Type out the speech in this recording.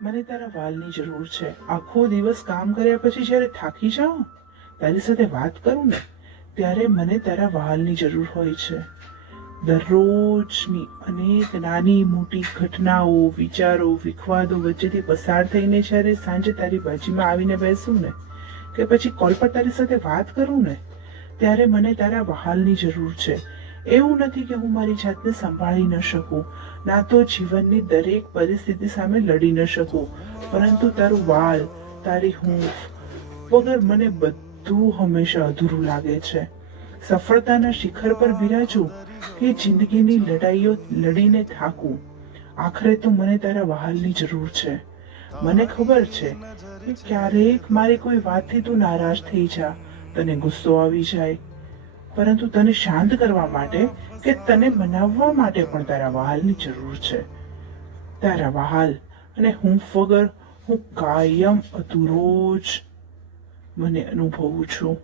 મને તારા વાલની જરૂર છે. આખો દિવસ કામ કર્યા પછી જ્યારે થાકી જાઉં, તારી સાથે વાત કરું ને, ત્યારે મને તારા વાલની જરૂર હોય છે. દરરોજની અનેક નાની મોટી ઘટનાઓ, વિચારો, વિખવાદો વચ્ચેથી પસાર થઈને જ્યારે સાંજે તારી બાજુમાં આવીને બેસું ને, કે પછી કોલ પર તારી સાથે વાત કરું ને, ત્યારે મને તારા વહાલની જરૂર છે. એવું નથી કે હું મારી જાતને સંભાળી ન શકું, ના તો જીવનની દરેક પરિસ્થિતિ સામે લડી ન શકું, પરંતુ તારું વાલ, તારી હૂંફ વગર મને બધું હંમેશા અધૂરું લાગે છે. સફળતાના શિખર પર બિરાજું કે જિંદગીની લડાઈઓ લડીને થાકું, આખરે તો મને તારા વહાલની જરૂર છે. મને ખબર છે કે ક્યારેક મારી કોઈ વાતથી તું નારાજ થઈ જા, તને ગુસ્સો આવી જાય, પરંતુ તને શાંત કરવા માટે કે તને મનાવવા માટે પણ તારા વહાલની જરૂર છે. તારા વહાલ અને હૂંફ વગર હું કાયમ અધૂરો જ મને અનુભવું છું.